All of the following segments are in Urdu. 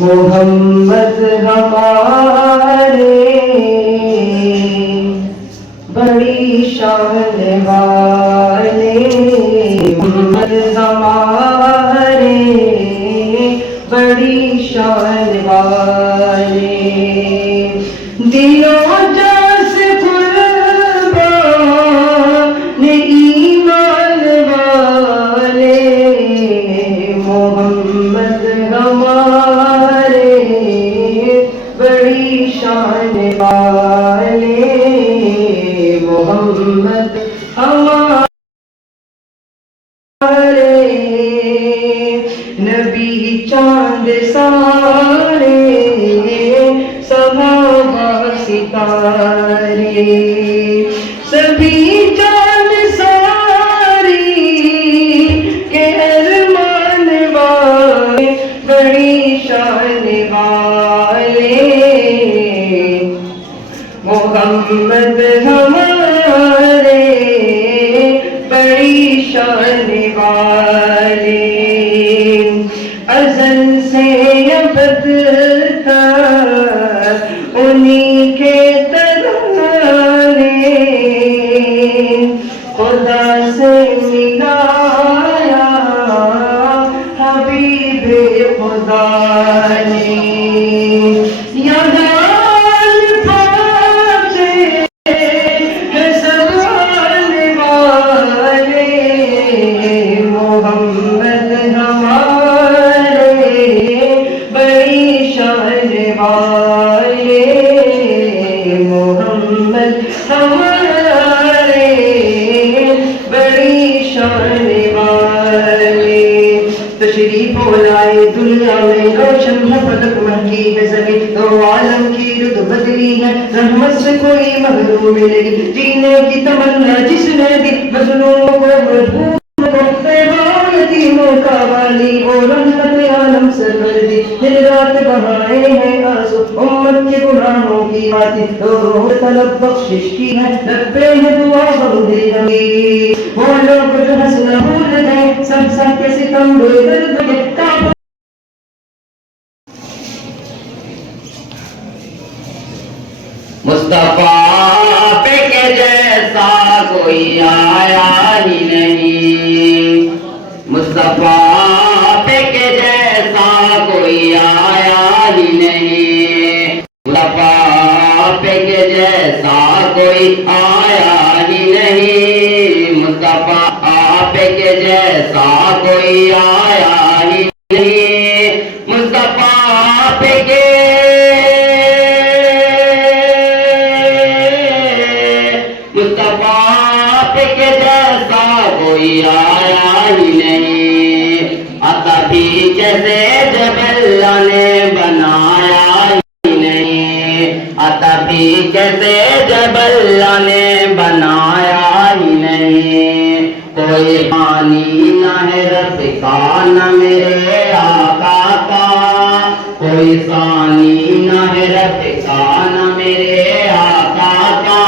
محمد ہمارے بڑی شان والے، محمد ہمارے بڑی شان والے، دلوں جس قربان ایمان والے، محمد ہمارے بڑی شان والے، محمد ہمارے نبی چاند سارے، صحابہ ستارے، سبھی چاند ساری کے ارمان والے، بڑی شان والے، محمد ہمارے بڑی شان والے، ازل سے ابد تک انہی کے ترانے، خدا سے ملایا حبیب خدا نے، محمد ہمارے بڑی شان والے، محمد ہمارے بڑی شان والے، تشریف لائے دنیا میں روشن ہے فلک مہکی ہے زمین، دو عالم کی رت بدلی ہے، رحمت سے کوئی محروم ملے گی، جینے کی تمنا جس نے دی مظلوم کو مجبور کا والی، اور رحمت عالم سرور دی، دن رات بہائے ہیں آنسو امت کے گناہوں کی باتیں، تو روح طلب بخشش کی ہے، لبے ہیں دعا بندے ہمیں، وہ لوگ جو ہنسنا بھول گئے، سب سب کے ستم روئے درد کے مصطفیٰ پہ کے جیسا کوئی آیا ہی نہیں، مصطفیٰ پہ کے جیسا کوئی آیا ہی نہیں، مصطفیٰ پہ کے جیسا کوئی آیا ہی نہیں، مصطفیٰ پہ کے جیسا کوئی آیا ہی نہیں، مصطفیٰ پہ کے جیسا کوئی آیا ہی نہیں، عطا بھی جیسے جب اللہ نے بنایا ہی نہیں، عطا بھی جیسے جب اللہ نے بنایا ہی نہیں، کوئی معنی نہ ہے رب کا نہ میرے آقا کا، کوئی ثانی نہ ہے رب کا نہ میرے آقا کا،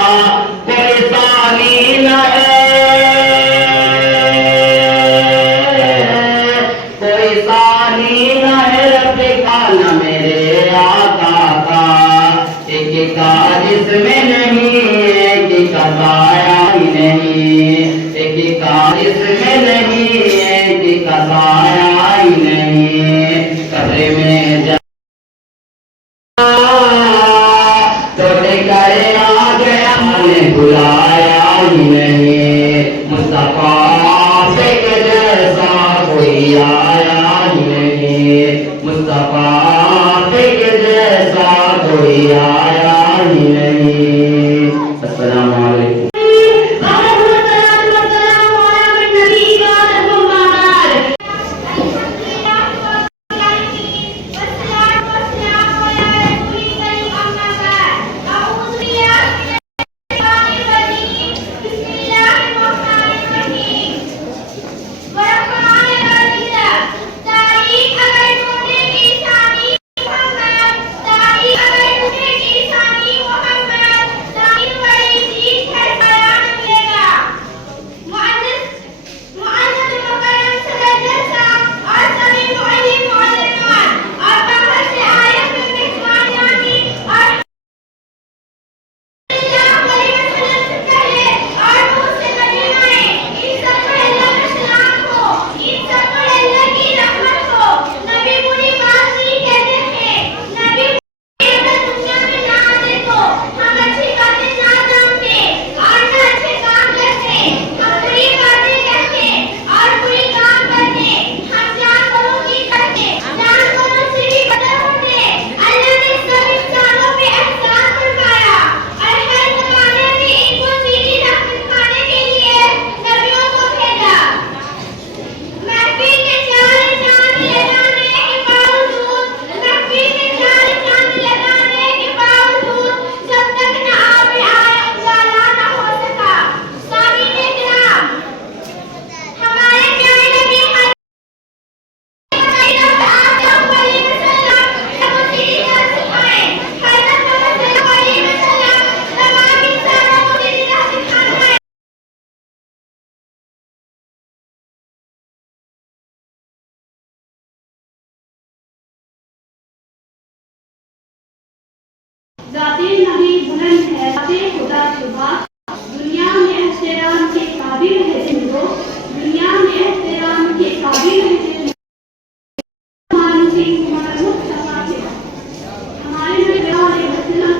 کوئی ثانی نہ ہے میرے آقا کا، ایک کار اس میں نہیں، ایک کا سایہ ہی نہیں، ایک کار اس میں نہیں، ایک کا سایہ ہی نہیں، قبر میں جا توڑے کرے آ گیا نے بلایا ہی نہیں، مصطفیٰ سے کے جیسا کوئی آیا ہی نہیں، مصطفیٰ پہ کے جیسا کوئی آیا ہی نہیں۔ السلام علیکم۔ ذاتی نبی بلند ہے، ذاتی خدا شبہ، دنیا میں احترام کے قابل ہے زندو، دنیا میں احترام کے قابل ہے زندو، ہمارے نبی صلی اللہ علیہ وسلم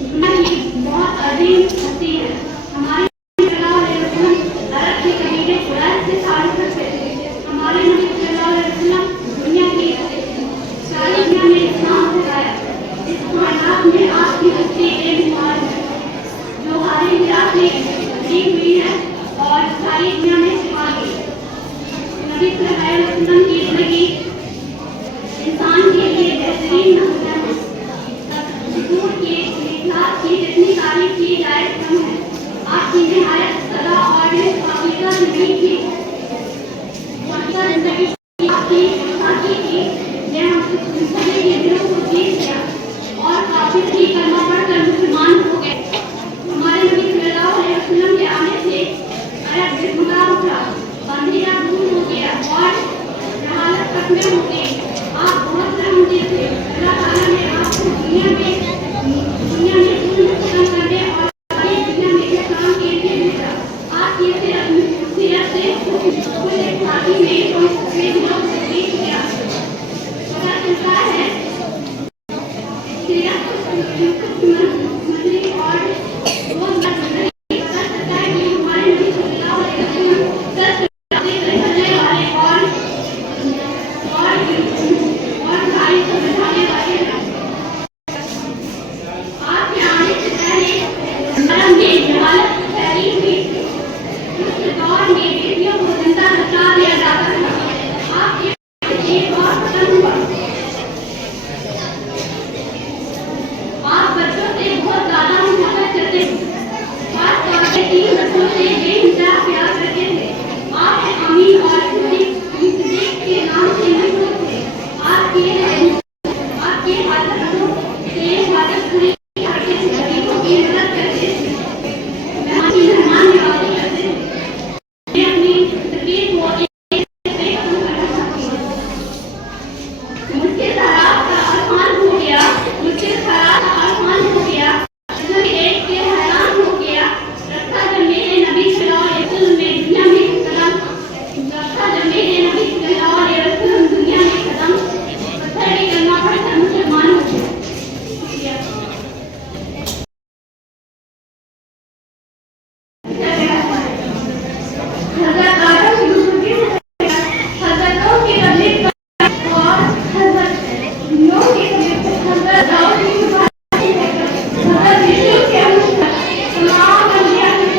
دنیا کی بہت عظیم ہستی ہے. ہمارے نبی صلی اللہ علیہ وسلم عرب کے قبیلے قریش سے تعلق رکھتے تھے. ہمارے نبی صلی اللہ علیہ وسلم دنیا کی ساری دنیا میں اسلام پھیلایا. اس کائنات میں آپ کی ہستی ایک مثال ہے جو ہماری میراث میں دی ہوئی ہے اور ساری دنیا میں چھا گئی. نبی صلی اللہ علیہ وسلم کی زندگی انسان کے لیے بہترین نمونہ ہے. حضور کی اخلاق کی جتنی تعریف کی جائے کم ہے. آپ کی نہایت سدا اور پاکیزہ زندگی تھی. زندگی آپ کی ساتھی تھی. یہ ہم سبھی کے دلوں کو جیت گیا اور کافر کی کلمہ پڑھ کر مسلمان ہو گئے. ہمارے نبی صلی اللہ علیہ وسلم کے آنے سے عرب ڈگمگا اٹھا، باندھیرا دور ہو گیا اور جہالت ختم ہو گئی. آپ بہت رحمتی تھے. اللہ تعالیٰ نے آپ کو دنیا میں ظلم ختم کرنے اور دنیا میں اسلام کے لیے بھیجا. آپ کی سیرت سے کل ایک شادی میں لوگ جیت گیا. پتا چلتا ہے سیرت مجھے اور روز زندگی پتا چلتا ہے کہ ہمارے نبی صلی اللہ علیہ وسلم چلنے والے اور گاڑی کو بٹھانے والے ہیں. آپ کے آنے سے پہلے عرب میں جہالت پھیلی ہوئی تھی. اس دور میں بیٹیوں کو زندہ دفنا دیا جاتا تھا. آپ کے ایک بار ختم ہوا. آپ بچوں سے بہت زیادہ محبت کرتے تھے. خاص طور پہ 3 بچوں سے بے انتہا پیار کرتے تھے. آپ امین اور صدیق کے نام سے مشہور تھے. آپ کی حالت پوری کرتے تھے. غریبوں کی مدد کرتے تھے. مہمان نوازی کرتے تھے. میں اپنی تقریر کو ایک سے ختم کرنا چاہتی ہوں. مشکل حالات کا آسان ہو گیا. ایک سے حیران ہو گیا. رکھا جب میرے نبی صلی اللہ علیہ وسلم میں دنیا میں قدم پتھر بھی کرنا پڑ کر مسلمان ہو گئے. حضرت آدم کی بزرگی سے حضرتوں کی تبلیغ اور حضرت نوح کی تبلیغ، حضرت داؤد کی حضرت یوسف کے تمام انبیاء کی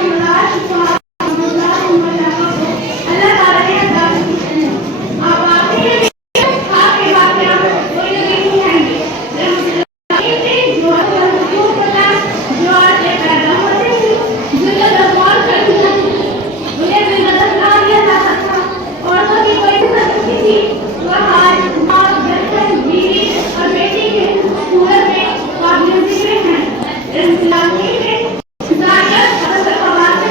اللہ تعالیٰ نے عطا کی ہے. آپ آتے ہیں آپ کے واقعہ کوئی نبی نہیں آئیں گے. جو آج پیدا ہوتے ہیں دنیا دربار کرتی ہے. انہیں بھی مدد نہ دیا جاتا تھا. عورتوں کی کوئی عزت نہیں تھی. وہ آج ماں، بہن، بیوی اور بیٹی کے صورت میں قابل ذکر ہیں. انسانی میں انسانیت حضرت حوا سے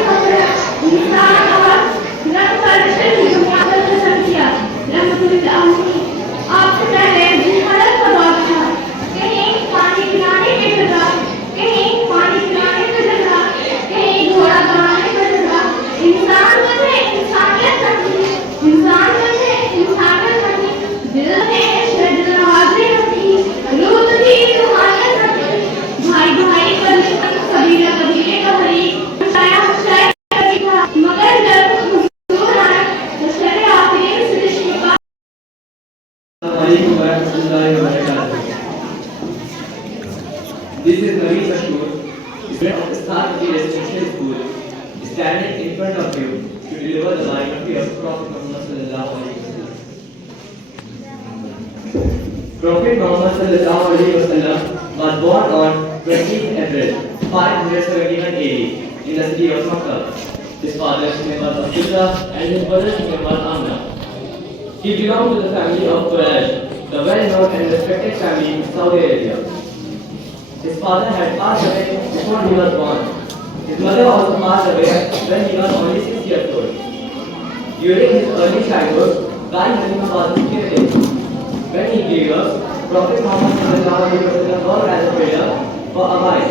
انسان اور رب کا رشتے کی بنیاد سے سب کیا. رحمت اللہ آپ سے پہلے بھوکھمرد کا دور تھا. کہیں پانی پلانے کی جگہ، کہیں پانی پلانے کی جگہ، کہیں گھوڑا دوڑانے کی جگہ. انسان بنے انسانیت رکھی. انسان بنے انسانیت رکھی. دل میں شد نوازی رکھی. روح کی روحانیت رکھی. بھائی بھائی پر قبیلہ قبیلے کا حریف مگر جب حضور آئے تو شرع آفرین سے رشتے کا. السلام علیکم ورحمۃ اللہ وبرکاتہ. This is Naveed Ashur, student of Islamati Residential School, standing in front of you to deliver the biography of Prophet Muhammad sallallahu alaihi wasallam. Prophet Muhammad sallallahu alaihi wasallam was born on 20th April 571 AD in the city of Makkah. His father's name was Abdullah and his mother's name was Amna. He belonged to the family of Quraysh, the well-known and respected family in Saudi Arabia. His father had passed away before he was born. His mother also passed away when he was only 6 years old. During his early childhood, Rai Halima was his caretaker. When he grew up, Prophet Muhammad sallallahu alaihi wasallam worked as a trader for Abai.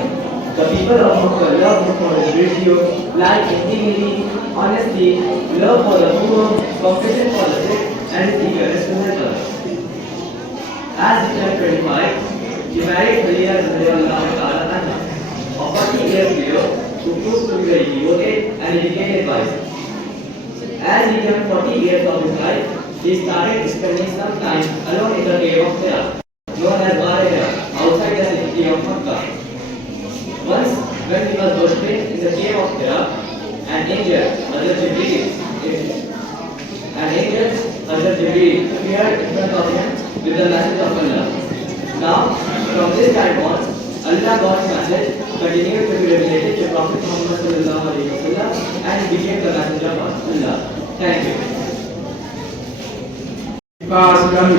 The people of Makkah love Muhammad virtue like integrity, honesty, love for the poor, compassion for the sick, and his eagerness to help others. As he turned 25, he married Khadija radiallahu ta'ala anha, a 40-year widow who proved to be very devoted and dedicated wife. As he turned 40 years of his life, he started spending some time alone in the cave of Hira, known as Ghar Hira, outside the city of Makkah. Once, when he was worshipping in the cave of Hira, an angel, Hazrat Jibreel, appeared in front of him with the message of Allah. Now, from this time on, Allah God's message continued to be revelated to Prophet Muhammad sallallahu alaihi wasallam and he became the messenger of Allah. Thank you. Class can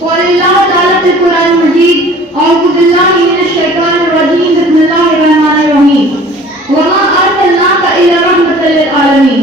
قال الله تعالى في القرآن المجيد أعوذ بالله من الشيطان الرجيم بسم الله الرحمن الرحيم وما أرسلناك إلا رحمة للعالمين.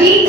30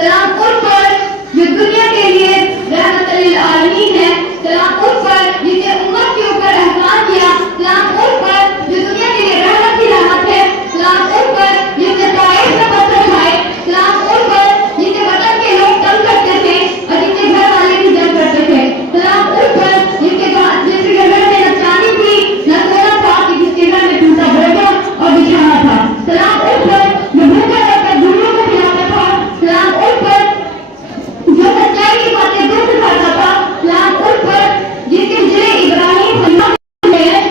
سلام ان پر جو دنیا کے لیے رحمت للعالمین ہے. سلام ان پر جس نے امت کے اوپر احسان کیا. سلام ان پر جو دنیا کے لیے رحمت کی رحمت ہے. سلام ان پر جس نے طائف میں پتھر کھائے. سلام ان پر جس نے وطن کے لوگ تنگ کرتے تھے اور جس کے گھر والے بھی جنگ کرتے تھے. سلام ان پر جس کے گھر میں نہ چاندی تھی نہ سونا تھا کہ جس کے گھر میں ٹوٹا برتن اور بچھانا تھا. سلام ان پر جو بھوکا رہ کر دنیا کو کھلاتا تھا. سلام ان پر جو سچائی کی باتیں دل سے کرتا تھا. سلام ان پر جس کے ذریعے ابراہیم خلیل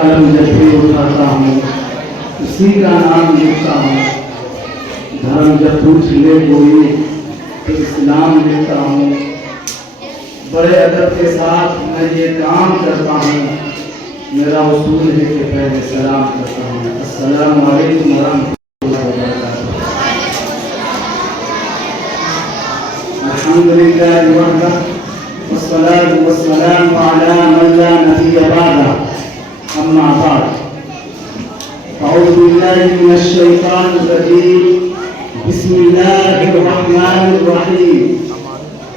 قلم جب بھی اٹھاتا ہوں اسی کا نام لکھتا ہوں. دھرم جب پوچھ لے کوئی تو اسلام لکھتا ہوں. بڑے ادب کے ساتھ میں یہ کام کرتا ہوں. میرا اصول ہے کہ پہلے سلام کرتا ہوں. السلام علیکم ورحمۃ اللہ وبرکاتہ. الحمدللہ وحدہ والصلاة والسلام علی من لا نبی بعدہ. أما بعد أعوذ بالله من الشيطان الرجيم. بسم الله الرحمن الرحيم.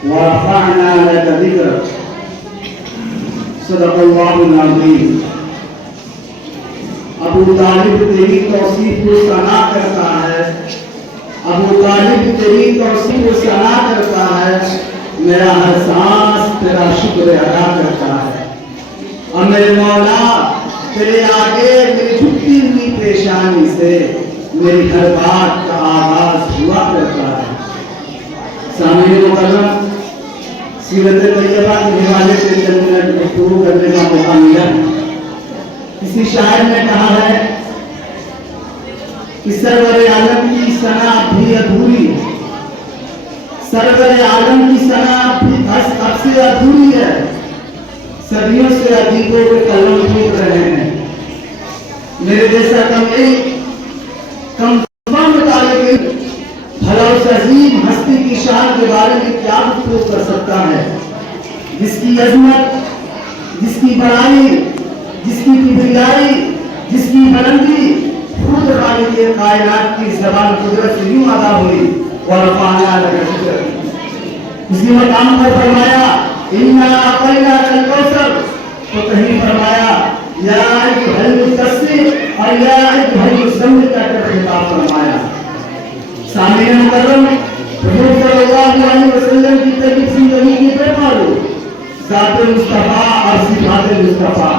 ورفعنا لك ذكرك. صدق الله العظيم. ابو طالب تیری توصیف و ثنا کرتا ہے. ابو طالب تیری توصیف و ثنا کرتا ہے. میرا ہر سانس تیرا شکر ادا کرتا ہے. اور میرے مولا تیرے آگے میری جھکتی ہوئی پیشانی سے میری ہر بات کا آغاز ہوا کرتا ہے. سامعین مکرم، سیرت طیبہ کے حوالے سے چند منٹ گفتگو کرنے کا موقع ملا. کسی شاعر نے کہا ہے کہ سرور عالم کی ثنا بھی ادھوری ہے. سرور عالم کی ثنا اب سے ادھوری ہے. صدیوں سے ادیبوں کے قلم ٹوٹ رہے ہیں. میرے جیسا کم کے بارے میں کیا گفتگو کر سکتا ہے؟ جس کی عظمت، جس کی بڑائی، جس کی کبریائی، جس کی بلندی خود خالق کائنات کی زبان قدرت سے یوں ادا ہوئی ورفعنا لک ذکرک۔ اسی مقام پر فرمایا انا اعطیناک الکوثر، تو کہیں فرمایا یا ایھا المدثر اور یا ایھا المزمل کا خطاب فرمایا۔ سامعین مکرم، حضور صلی اللہ علیہ وسلم کی طیب زندگی کی بے معلوم ذات مصطفیٰ اور صفات مصطفیٰ،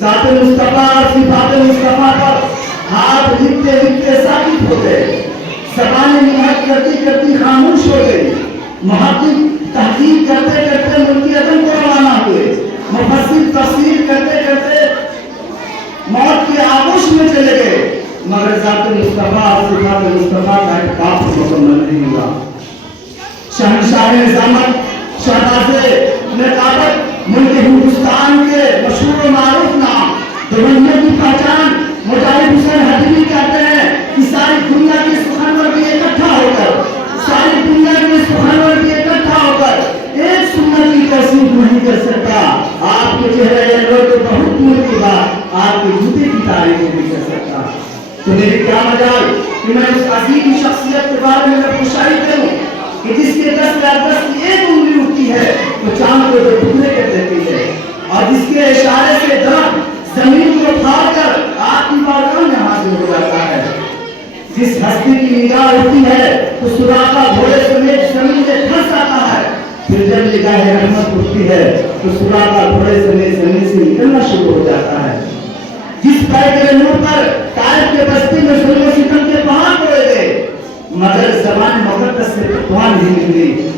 ذات مصطفیٰ اور صفات مصطفیٰ پر ہاتھ لکھتے لکھتے ساکت ہو گئے، زبانیں محنت کرتی کرتی خاموش ہو گئی، محقق تحقیق کرتے کرتے ملکی عدم کو روانہ ہوئے، مفسر تفسیر کرتے کرتے موت کے آغوش میں چلے گئے، مگر ذات مصطفیٰ اور صفات مصطفیٰ کا احتکاب مکمل نہیں ہوا۔ شہنشاہ نظامت، شہباز نقابت، ملک ہندوستان کے مشہور و معروف نام دیوبندیوں کی پہچان مجاہد حسین حبیبی کہتے ہیں کہ ساری دنیا کے سخنور بھی اکٹھا ہو کر، ساری دنیا کے سخنور بھی اکٹھا ہو کر ایک سنت کی توصیف نہیں کر سکتا۔ آپ کے چہرے انور تو بہت دور کی بات آپ کے جوتے کی تعریف نہیں کر سکتا۔ تو میری کیا مجال کہ میں اس عظیم شخصیت کے بارے میں پوشائی کروں کہ جس کے 10 کی ایک انگلی اٹھتی ہے تو چاند کو دو ٹکڑے کر دیتی ہے، اور جس کے اشارے سے درخت زمین کو پھاڑ کر آپ کی بارگاہ میں حاضر ہو جاتا ہے، جس ہستی کی نگاہ اٹھتی ہے تو سراقہ گھوڑے سمیت زمین سے پھنس آتا ہے، پھر جب نگاہ رحمت اٹھتی ہے تو سراقہ گھوڑے سمیت زمین سے نکلنا شروع ہو جاتا ہے، جس پیغمبر نور پر طائف کے بستی میں ظلم و ستم کے پہاڑ پڑے گئے مگر زبان مقدس سے فتویٰ نہیں نکلی۔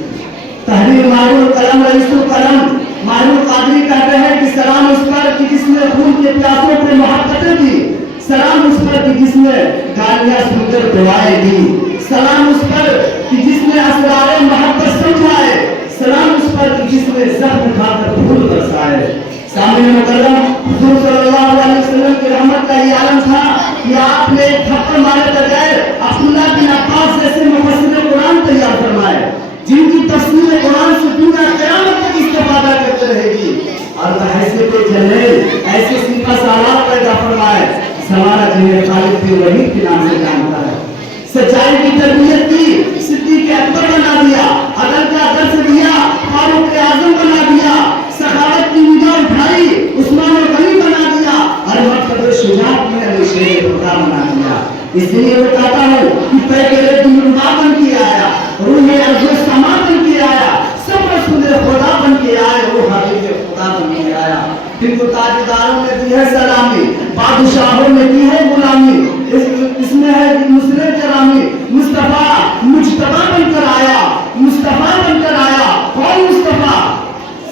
تحریر معروف قلم رئیس القلم معروف قادری کہتے ہیں کہ سلام اس پر کہ جس نے خون کے پیاسوں پہ محبتیں دی، سلام اس پر کہ جس نے گالیاں سن کر دعائیں دی، سلام اس پر کہ جس نے اسرار محبت سمجھائے، سلام اس پر کہ جس نے زخم کھا کر پھول برسائے۔ سامعین مکرم، حضور صلی اللہ علیہ وسلم کی رحمت کا یہ عالم تھا کہ آپ نے ایک تھپڑ مارے بغیر عبداللہ بن عباس جیسے مفسر قرآن تیار فرمائے جن کی تفسیر قرآن سے دنیا قیامت تک استفادہ کرتے رہے گی، اور بحیثیت جنرل ایسے سپہ سالار پیدا فرمائے زمانہ جنہیں خالد بن ولید کے نام سے جانتا ہے، سچائی کی تربیت کی، صدیق اکبر بنا دیا، عدل کا درس دیا، فاروق اعظم بنا دیا، سخاوت کی نگاہ اٹھائی، عثمان غنی بنا دیا، اور مقصد شجاعت میں علی شیر خدا بنا دیا۔ اس لیے میں کہتا ہوں کہ پیغمبر دنیا بن کے آیا، روح ارض و سما بن کے آیا، سب رسول خدا بن کے آئے، وہ حبیب خدا بن کے آیا۔ جن کو تاجداروں نے دی ہے سلامی، بادشاہوں نے دی ہے غلامی، اس میں ہے مسلم کرامی، مصطفیٰ مجتبیٰ بن کر آیا، مصطفیٰ بن کر آیا۔ کون مصطفیٰ؟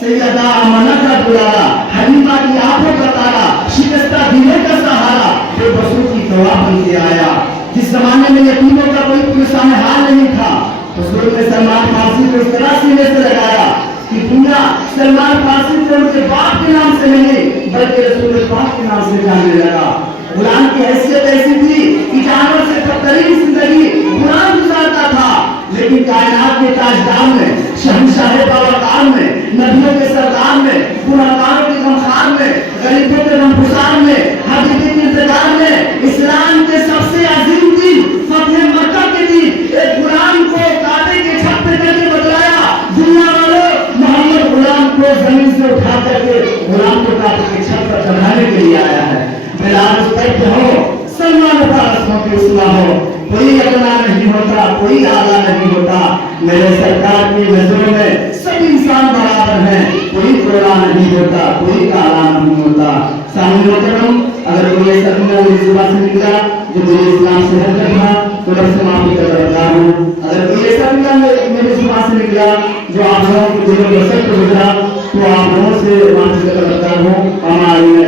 سیدہ آمنہ کا دلارا، حلیمہ کی آنکھوں کا تارا، شکستہ دلوں کا سہارا، بے بسوں کی دوا بن کے آیا۔ جس زمانے میں یتیموں کا کوئی پرسان حال نہیں تھا، حضور نے سلمان فارسی کو اس طرح سینے سے لگایا کہ دنیا سلمان فارسی کو ان کے باپ کے نام سے نہیں بلکہ رسول پاک کے نام سے جاننے لگا۔ غلام کی حیثیت ایسی تھی کہ جانور سے بدترین زندگی غلام گزارتا تھا، لیکن کائنات کے تاجدار میں، شہنشاہ باوقار میں، نبیوں کے سردار میں، گنہگاروں کے غمخوار میں، غریبوں کے غمگسار میں، حبیبی کے انتظار میں، اسلام کے سب سے عظیم دن فتح مکہ کے دن ایک غلام کو کانٹے کے چھپے کر کے بتلایا، دنیا والوں محمد غلام کو زمین سے اٹھا کر کے غلام کو کانٹے کے چھپ پر چڑھانے کے لیے آیا ہے۔ بلال مستحق ہو، سلمان فارس ہو کہ اسلام ہو، کوئی ادنا نہیں ہوتا، کوئی اعلیٰ نہیں ہوتا، میرے سرکار کی نظروں میں سب انسان برابر ہیں، کوئی بڑا نہیں ہوتا، کوئی اعلیٰ نہیں ہوتا۔ سامنے محترم، اگر کوئی ایسا جملہ میری زبان سے نکلا جو میرے اسلام سے ہٹ کر تھا تو رب سے معافی کا طلبگار ہوں۔ اگر کوئی ایسا جملہ میری زبان سے نکلا جو آپ لوگوں کے دلوں میں سخت گزرا تو آپ لوگوں سے معافی کا طلبگار ہوں۔ ہمارے